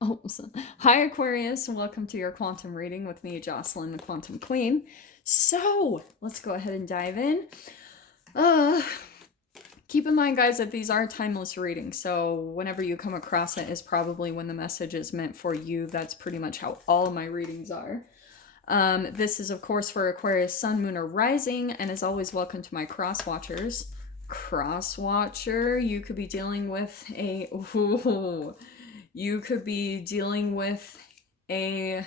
Oh, hi Aquarius, welcome to your quantum reading with me, Jocelyn, the Quantum Queen. So, let's go ahead and dive in. Uh, Keep in mind, guys, that these are timeless readings, so whenever you come across it is probably when the message is meant for you. That's pretty much how all of my readings are. This is, of course, for Aquarius, Sun, Moon, or Rising, and as always, welcome to my cross watchers. Cross watcher, you could be dealing with a. Ooh, you could be dealing with a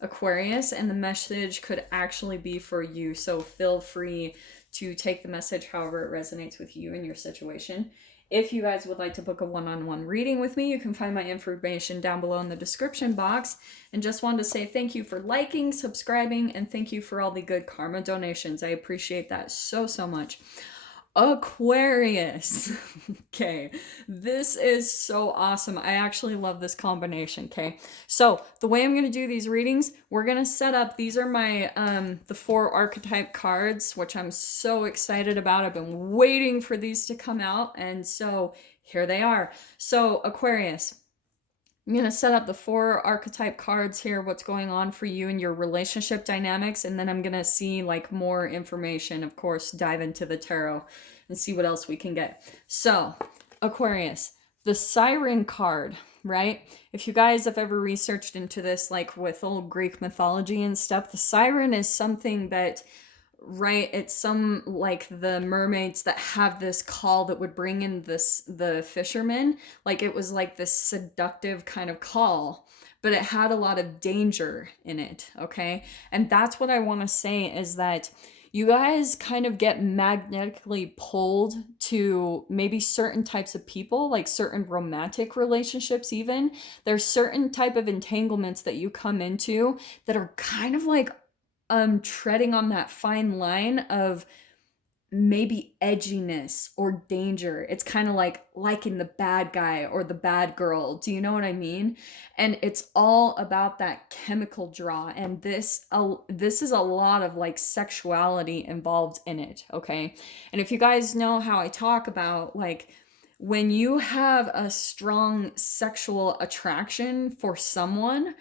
Aquarius, and the message could actually be for you. So feel free to take the message however it resonates with you and your situation. If you guys would like to book a one-on-one reading with me, you can find my information down below in the description box. And just wanted to say thank you for liking, subscribing, and thank you for all the good karma donations. I appreciate that so much. Aquarius. Okay, this is so awesome. I actually love this combination. Okay, so the way I'm gonna do these readings, we're gonna set up. These are my the 4 archetype cards, which I'm so excited about. I've been waiting for these to come out, and so here they are. So Aquarius, I'm going to set up the 4 archetype cards here, what's going on for you and your relationship dynamics, and then I'm going to see like more information, of course, dive into the tarot and see what else we can get. So, Aquarius, the Siren card, right? If you guys have ever researched into this, like with old Greek mythology and stuff, the siren is something that, right, it's some like the mermaids that have this call that would bring in the fishermen. Like it was like this seductive kind of call, but it had a lot of danger in it. Okay, and that's what I want to say is that you guys kind of get magnetically pulled to maybe certain types of people, like certain romantic relationships. Even there's certain type of entanglements that you come into that are kind of like treading on that fine line of maybe edginess or danger. It's kind of like liking the bad guy or the bad girl. Do you know what I mean? And it's all about that chemical draw, and this is a lot of like sexuality involved in it, okay? And if you guys know how I talk about like when you have a strong sexual attraction for someone,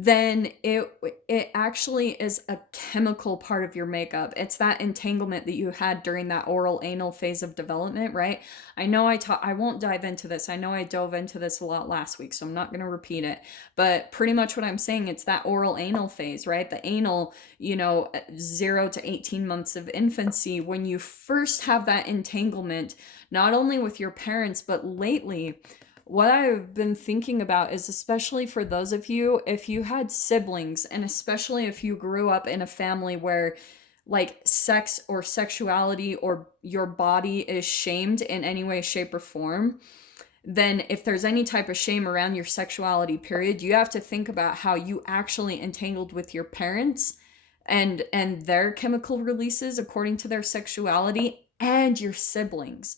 then it actually is a chemical part of your makeup. It's that entanglement that you had during that oral anal phase of development, right? I know I won't dive into this. I know I dove into this a lot last week, so I'm not going to repeat it. But pretty much what I'm saying, it's that oral anal phase, right? The anal, 0 to 18 months of infancy, when you first have that entanglement, not only with your parents, but lately what I've been thinking about is, especially for those of you, if you had siblings, and especially if you grew up in a family where like sex or sexuality or your body is shamed in any way, shape, or form, then if there's any type of shame around your sexuality, period, you have to think about how you actually entangled with your parents and their chemical releases according to their sexuality and your siblings.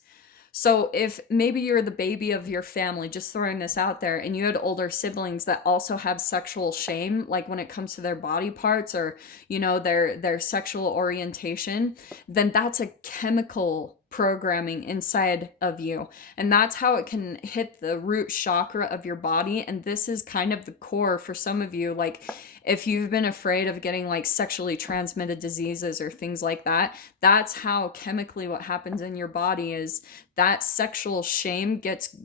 So if maybe you're the baby of your family, just throwing this out there, and you had older siblings that also have sexual shame, like when it comes to their body parts or, their sexual orientation, then that's a chemical programming inside of you. And that's how it can hit the root chakra of your body. And this is kind of the core for some of you. Like if you've been afraid of getting like sexually transmitted diseases or things like that, that's how chemically what happens in your body is that sexual shame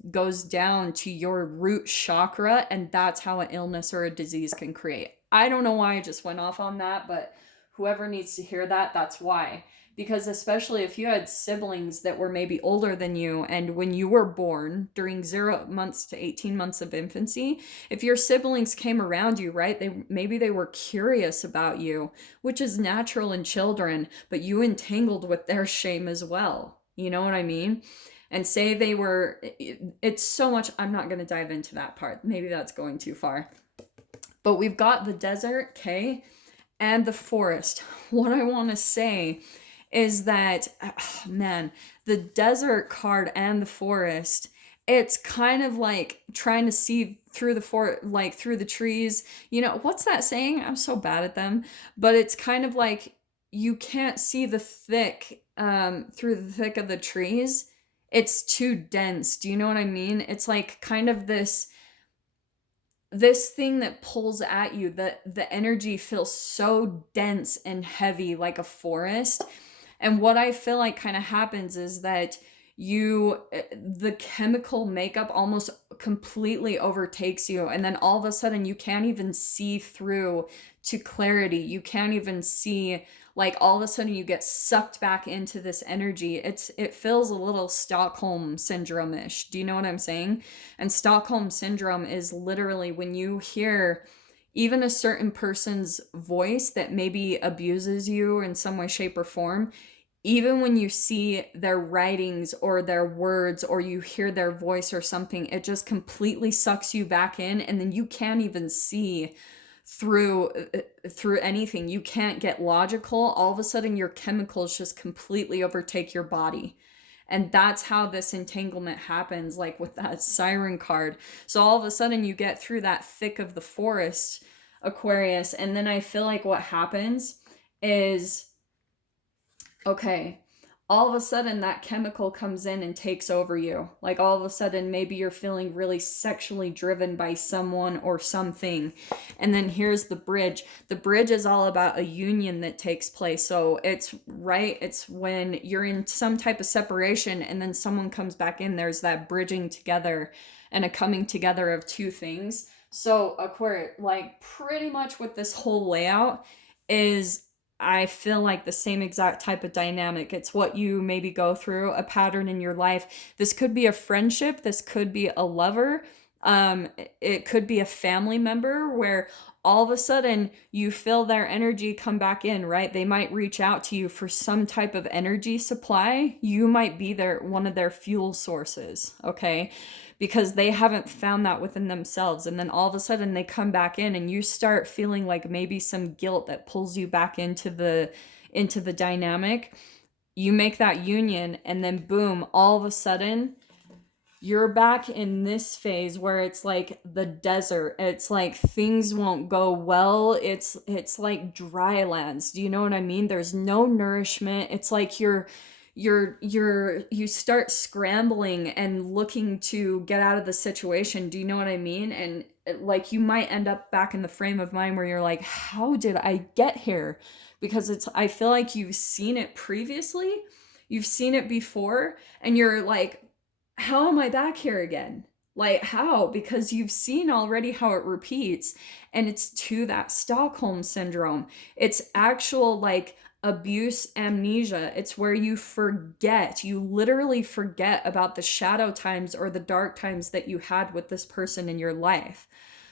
goes down to your root chakra, and that's how an illness or a disease can create. I don't know why I just went off on that, but whoever needs to hear that, that's why. Because especially if you had siblings that were maybe older than you, and when you were born during 0 months to 18 months of infancy, if your siblings came around you, right, they were curious about you, which is natural in children, but you entangled with their shame as well. You know what I mean? And say they were, it's so much, I'm not going to dive into that part. Maybe that's going too far. But we've got the desert, okay, and the forest. What I want to say is that, oh, man, the desert card and the forest, it's kind of like trying to see through through the trees. What's that saying? I'm so bad at them. But it's kind of like you can't see the thick through the thick of the trees. It's too dense. Do you know what I mean? It's like kind of this this thing that pulls at you, the energy feels so dense and heavy like a forest. And what I feel like kind of happens is that the chemical makeup almost completely overtakes you, and then all of a sudden you can't even see through to clarity. You can't even see, like, all of a sudden you get sucked back into this energy. It feels a little Stockholm syndrome-ish. Do you know what I'm saying? And Stockholm syndrome is literally when you hear even a certain person's voice that maybe abuses you in some way, shape, or form, even when you see their writings or their words or you hear their voice or something, it just completely sucks you back in, and then you can't even see through anything. You can't get logical. All of a sudden your chemicals just completely overtake your body. And that's how this entanglement happens, like with that siren card. So all of a sudden you get through that thick of the forest, Aquarius, and then I feel like what happens is, okay, all of a sudden that chemical comes in and takes over you. Like all of a sudden maybe you're feeling really sexually driven by someone or something. And then here's the bridge. The bridge is all about a union that takes place. So it's when you're in some type of separation and then someone comes back in, there's that bridging together and a coming together of two things. So Aquarius, like pretty much with this whole layout is, I feel like the same exact type of dynamic. It's what you maybe go through, a pattern in your life. This could be a friendship, this could be a lover, it could be a family member where all of a sudden you feel their energy come back in, right? They might reach out to you for some type of energy supply. You might be one of their fuel sources, okay? Because they haven't found that within themselves. And then all of a sudden they come back in and you start feeling like maybe some guilt that pulls you back into the dynamic. You make that union and then boom, all of a sudden you're back in this phase where it's like the desert. It's like things won't go well. It's like dry lands. Do you know what I mean? There's no nourishment. It's like you start scrambling and looking to get out of the situation. Do you know what I mean? And like you might end up back in the frame of mind where you're like, how did I get here? Because I feel like you've seen it previously, you've seen it before, and you're like, how am I back here again? Like, how? Because you've seen already how it repeats, and it's to that Stockholm syndrome. It's actual like abuse amnesia. It's where you literally forget about the shadow times or the dark times that you had with this person in your life.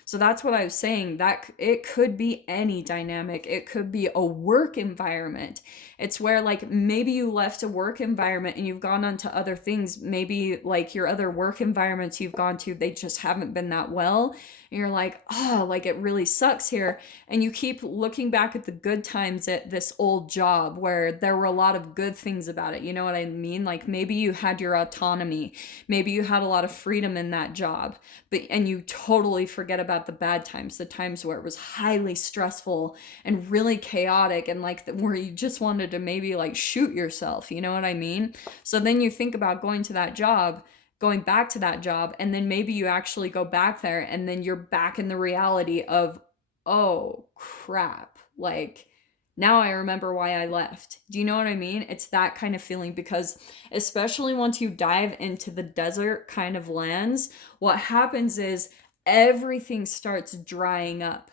So that's what I was saying, that it could be any dynamic. It could be a work environment. It's where like maybe you left a work environment and you've gone on to other things. Maybe like your other work environments you've gone to, they just haven't been that well. And you're like, oh, like it really sucks here. And you keep looking back at the good times at this old job where there were a lot of good things about it. You know what I mean? Like maybe you had your autonomy. Maybe you had a lot of freedom in that job, and you totally forget about the bad times, the times where it was highly stressful and really chaotic and like where you just wanted to maybe like shoot yourself. You know what I mean? So then you think about going back to that job, and then maybe you actually go back there and then you're back in the reality of, oh crap, like now I remember why I left. Do you know what I mean? It's that kind of feeling, because especially once you dive into the desert kind of lands, what happens is everything starts drying up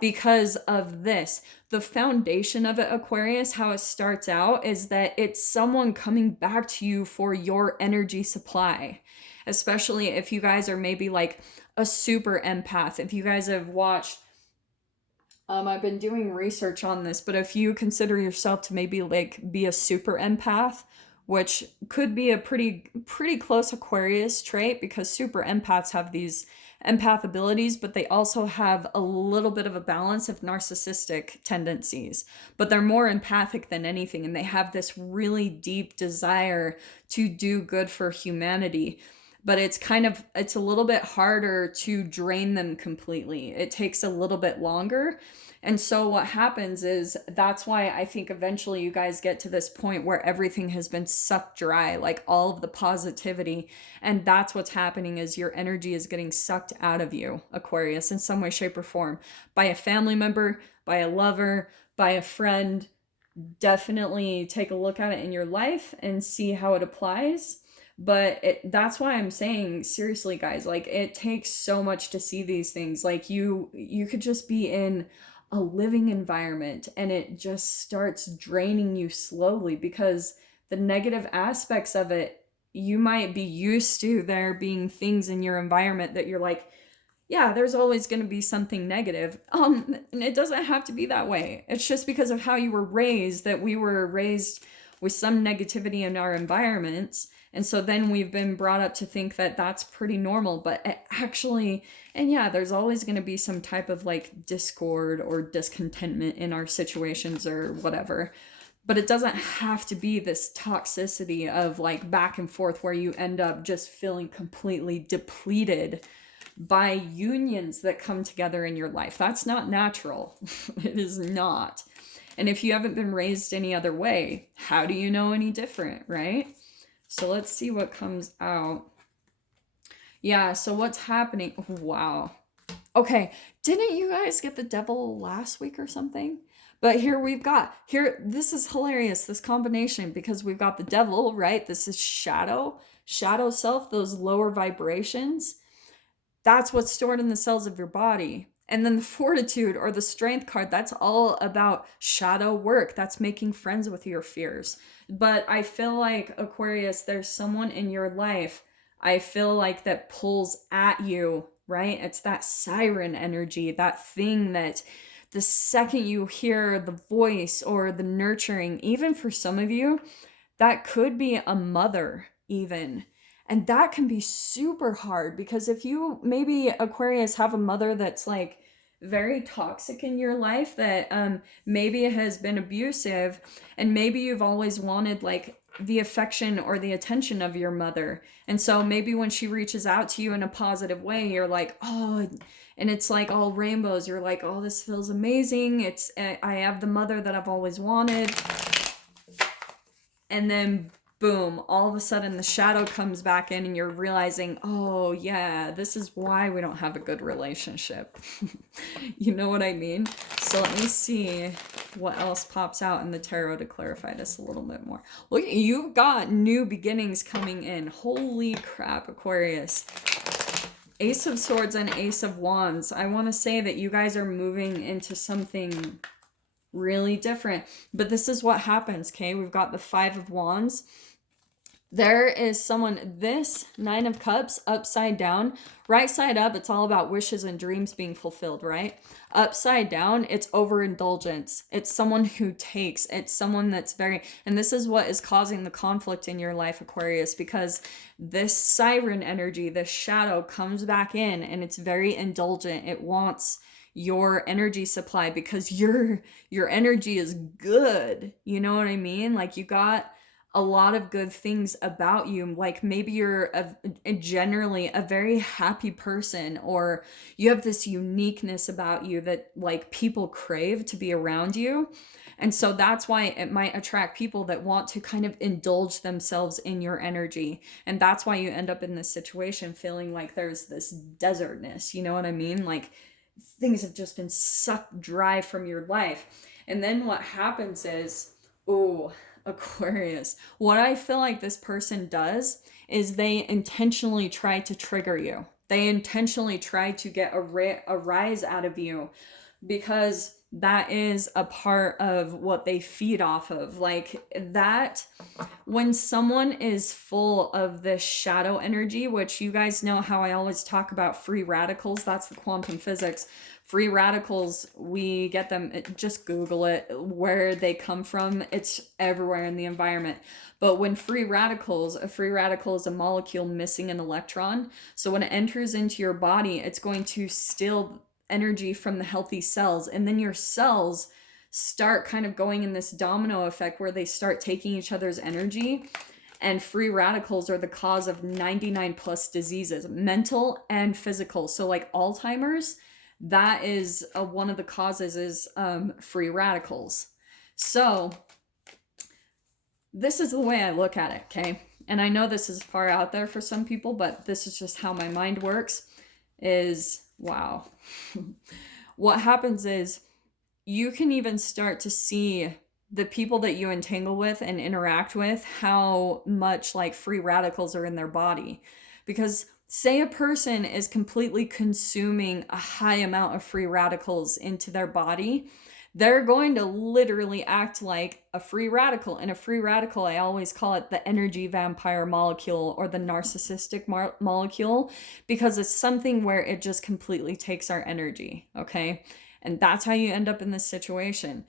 because of this. The foundation of it, Aquarius, how it starts out is that it's someone coming back to you for your energy supply. Especially if you guys are maybe like a super empath. If you guys have watched, I've been doing research on this, but if you consider yourself to maybe like be a super empath, which could be a pretty close Aquarius trait, because super empaths have these empath abilities, but they also have a little bit of a balance of narcissistic tendencies. But they're more empathic than anything, and they have this really deep desire to do good for humanity. but it's a little bit harder to drain them completely. It takes a little bit longer. And so what happens is, that's why I think eventually you guys get to this point where everything has been sucked dry, like all of the positivity. And that's what's happening, is your energy is getting sucked out of you, Aquarius, in some way, shape, or form, by a family member, by a lover, by a friend. Definitely take a look at it in your life and see how it applies. But that's why I'm saying, seriously, guys, like, it takes so much to see these things. Like, you could just be in a living environment and it just starts draining you slowly, because the negative aspects of it, you might be used to there being things in your environment that you're like, yeah, there's always going to be something negative. And it doesn't have to be that way. It's just because of how you were raised, that we were raised with some negativity in our environments. And so then we've been brought up to think that that's pretty normal, but it actually, and yeah, there's always going to be some type of like discord or discontentment in our situations or whatever. But it doesn't have to be this toxicity of like back and forth where you end up just feeling completely depleted by unions that come together in your life. That's not natural. It is not. And if you haven't been raised any other way, how do you know any different, right? So let's see what comes out. Yeah, so what's happening? Wow. Okay, didn't you guys get the devil last week or something? But this is hilarious, this combination, because we've got the devil, right? This is shadow self, those lower vibrations. That's what's stored in the cells of your body. And then the fortitude or the strength card, that's all about shadow work. That's making friends with your fears. But I feel like, Aquarius, there's someone in your life, I feel like, that pulls at you, right? It's that siren energy, that thing that the second you hear the voice or the nurturing, even for some of you, that could be a mother even. And that can be super hard, because if you, maybe, Aquarius, have a mother that's like very toxic in your life, that maybe has been abusive, and maybe you've always wanted like the affection or the attention of your mother. And so maybe when she reaches out to you in a positive way, you're like, oh, and it's like all rainbows. You're like, oh, this feels amazing. I have the mother that I've always wanted. And then boom, all of a sudden the shadow comes back in and you're realizing, oh yeah, this is why we don't have a good relationship. You know what I mean? So let me see what else pops out in the tarot to clarify this a little bit more. Look, you've got new beginnings coming in. Holy crap, Aquarius. Ace of Swords and Ace of Wands. I want to say that you guys are moving into something really different. But this is what happens, okay? We've got the Five of Wands. There is someone, this Nine of Cups, upside down. Right side up, it's all about wishes and dreams being fulfilled, right? Upside down, it's overindulgence. It's someone who takes. It's someone that's very, and this is what is causing the conflict in your life, Aquarius, because this siren energy, this shadow comes back in and it's very indulgent. It wants your energy supply because your energy is good. You know what I mean? Like, you got a lot of good things about you. Like, maybe you're generally a very happy person, or you have this uniqueness about you that like people crave to be around you. And so that's why it might attract people that want to kind of indulge themselves in your energy. And that's why you end up in this situation feeling like there's this desertness. You know what I mean? Like, things have just been sucked dry from your life. And then what happens is, oh, Aquarius, what I feel like this person does is they intentionally try to trigger you. They intentionally try to get a rise out of you, because that is a part of what they feed off of. Like, that, when someone is full of this shadow energy, which you guys know how I always talk about free radicals, that's the quantum physics. Free radicals, we get them, just Google it, where they come from. It's everywhere in the environment. But when a free radical is a molecule missing an electron. So when it enters into your body, it's going to steal energy from the healthy cells. And then your cells start kind of going in this domino effect where they start taking each other's energy. And free radicals are the cause of 99 plus diseases, mental and physical. So like Alzheimer's, that is one of the causes is free radicals. So this is the way I look at it, okay? And I know this is far out there for some people, but this is just how my mind works, is, wow. What happens is you can even start to see the people that you entangle with and interact with, how much like free radicals are in their body. Because say a person is completely consuming a high amount of free radicals into their body, they're going to literally act like a free radical. And a free radical, I always call it the energy vampire molecule or the narcissistic molecule, because it's something where it just completely takes our energy, okay? And that's how you end up in this situation.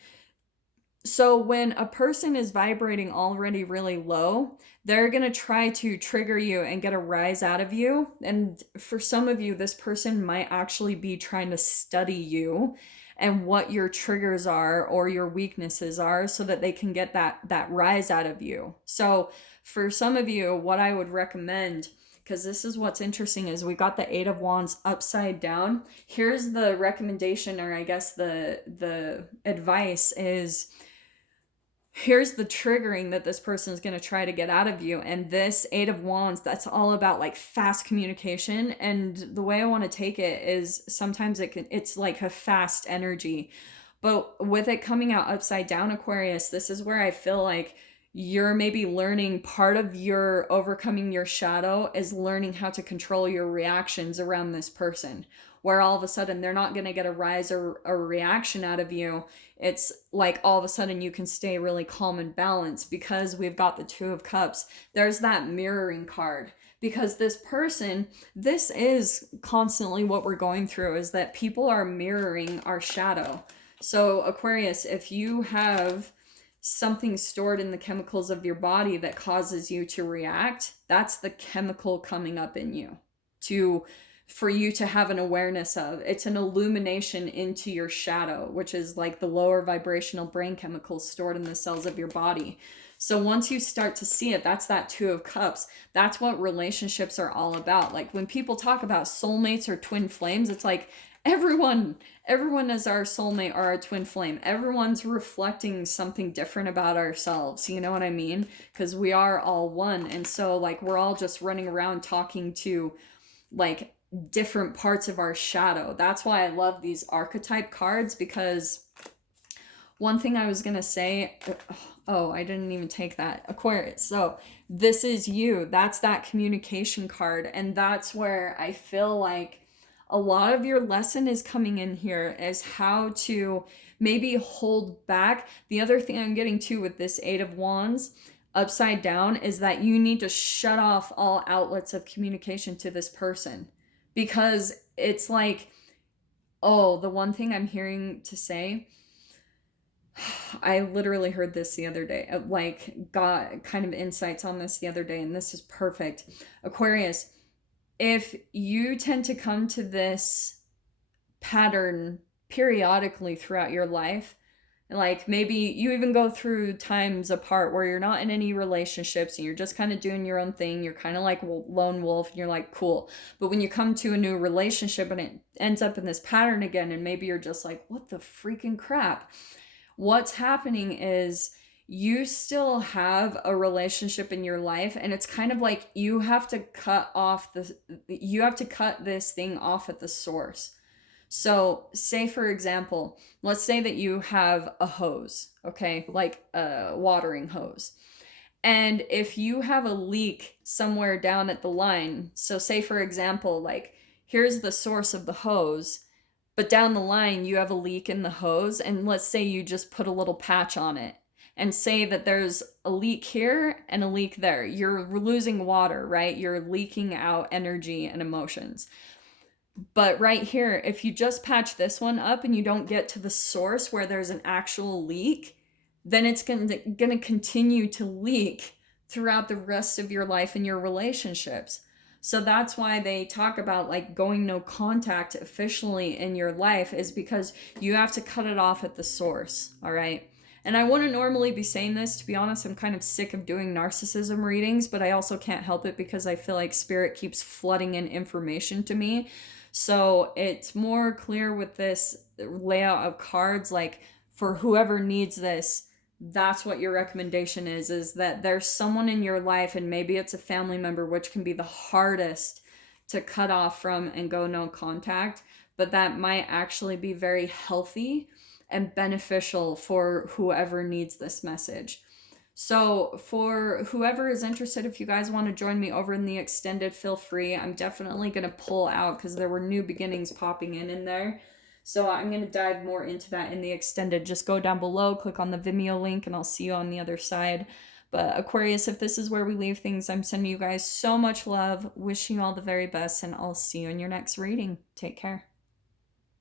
So when a person is vibrating already really low, they're going to try to trigger you and get a rise out of you. And for some of you, this person might actually be trying to study you and what your triggers are or your weaknesses are so that they can get that rise out of you. So for some of you, what I would recommend, because this is what's interesting, is we got the Eight of Wands upside down. Here's the recommendation, or I guess the advice is, here's the triggering that this person is going to try to get out of you. And this Eight of Wands, that's all about like fast communication. And the way I want to take it is sometimes it's like a fast energy. But with it coming out upside down, Aquarius, this is where I feel like you're maybe learning, part of your overcoming your shadow is learning how to control your reactions around this person, where all of a sudden they're not going to get a rise or a reaction out of you. It's like all of a sudden you can stay really calm and balanced because we've got the Two of Cups. There's that mirroring card, because this person, this is constantly what we're going through, is that people are mirroring our shadow. So Aquarius, if you have something stored in the chemicals of your body that causes you to react, that's the chemical coming up in you for you to have an awareness of. It's an illumination into your shadow, which is like the lower vibrational brain chemicals stored in the cells of your body. So once you start to see it, that's that Two of Cups. That's what relationships are all about. Like when people talk about soulmates or twin flames, it's like everyone is our soulmate or our twin flame. Everyone's reflecting something different about ourselves. You know what I mean? Because we are all one. And so like we're all just running around talking to like different parts of our shadow. That's why I love these archetype cards, because one thing I was going to say, oh, I didn't even take that. Aquarius. So this is you. That's that communication card. And that's where I feel like a lot of your lesson is coming in here, is how to maybe hold back. The other thing I'm getting to with this Eight of Wands upside down is that you need to shut off all outlets of communication to this person, because it's like, oh, the one thing I'm hearing to say, I literally heard this the other day, like got kind of insights on this the other day, and this is perfect. Aquarius, if you tend to come to this pattern periodically throughout your life, like maybe you even go through times apart where you're not in any relationships and you're just kind of doing your own thing, you're kind of like lone wolf and you're like, cool. But when you come to a new relationship and it ends up in this pattern again, and maybe you're just like, what the freaking crap? What's happening is you still have a relationship in your life, and it's kind of like you have to cut this thing off at the source. So say, for example, let's say that you have a hose, okay, like a watering hose. And if you have a leak somewhere down at the line, so say, for example, like here's the source of the hose, but down the line you have a leak in the hose, and let's say you just put a little patch on it and say that there's a leak here and a leak there. You're losing water, right? You're leaking out energy and emotions. But right here, if you just patch this one up and you don't get to the source where there's an actual leak, then it's going to continue to leak throughout the rest of your life and your relationships. So that's why they talk about like going no contact officially in your life, is because you have to cut it off at the source, all right? And I wouldn't normally be saying this, to be honest. I'm kind of sick of doing narcissism readings, but I also can't help it because I feel like spirit keeps flooding in information to me. So it's more clear with this layout of cards, like for whoever needs this, that's what your recommendation is that there's someone in your life, and maybe it's a family member, which can be the hardest to cut off from and go no contact, but that might actually be very healthy and beneficial for whoever needs this message. So for whoever is interested, if you guys want to join me over in the extended, feel free. I'm definitely going to pull out because there were new beginnings popping in there. So I'm going to dive more into that in the extended. Just go down below, click on the Vimeo link, and I'll see you on the other side. But Aquarius, if this is where we leave things, I'm sending you guys so much love, wishing you all the very best, and I'll see you in your next reading. Take care.